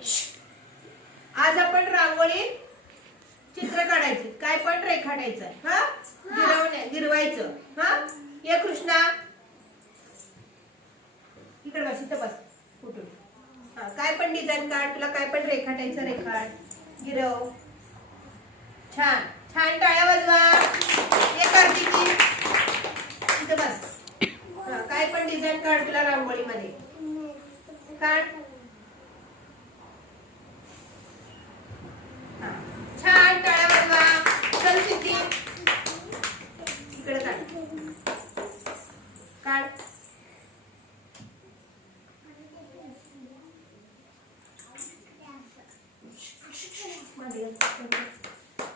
आज आपण रांगोळीत चित्र काढायचे, काय पण रेखाटायचं, हा गिरवायचं. हा ये कृष्णा, इकडे बस, इथं बस. कुठून? हा, काय पण डिझाईन काढ, तुला काय पण रेखाटायचं रेखाट, गिरव. छान छान, टाळ्या वाजवा. ये कार्तिकी, इथं बस. हा, काय पण डिझाईन काढ तुला रांगोळीमध्ये काढ. छान, टाळ्या वाजवा. चल सिद्धी, इकडे काढ काढ.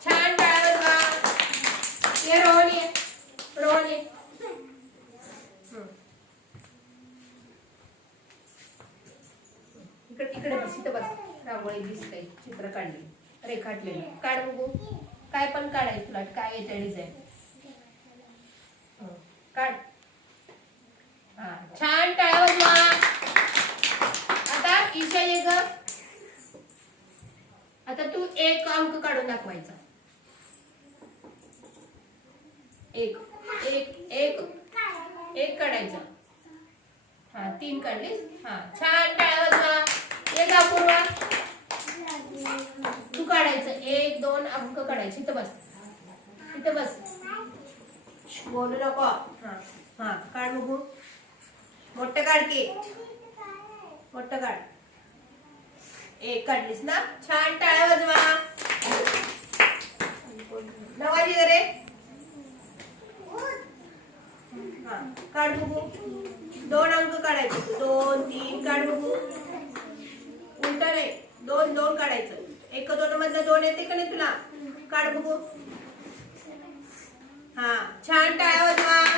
छान, टाळ्या वाजवा. ये रोहन, ये रोहन, ये. इकडे इकडे बस, इथं बस. रांगोळी दिसते, चित्र काढली, रेखाटलेली. काढ बघू, काय पण काढायचं तुला, काय येते डिझाईन काढ. हा, छान, टाळ्या वाजवा. आता ईशा ये ग. आता तू एक अंक काढून दाखवायचा. एक एक एक एक काढायचा. हा, 3 काढलीस. हा, छान, टाळ्या वाजवा. एक अपूर्वा, तू काढायचं 1 2 अंक काढायचे. इथं बस, इथं बस, बोलू नको. हा हा, काढ बघू. मोठं काढ की, मोठं काढ. 1 काढलीस ना, छान, टाळ्या वाजवा. नवाजी रे. हा, काढ बघू. 2 अंक काढायचे, 2 3 काढ बघू. उलट नाही, 2 2 काढायचं. 1 2 मधलं 2 येते का नाही तुला? काढ बघू. हा, छान, टाळ्या वाजवा.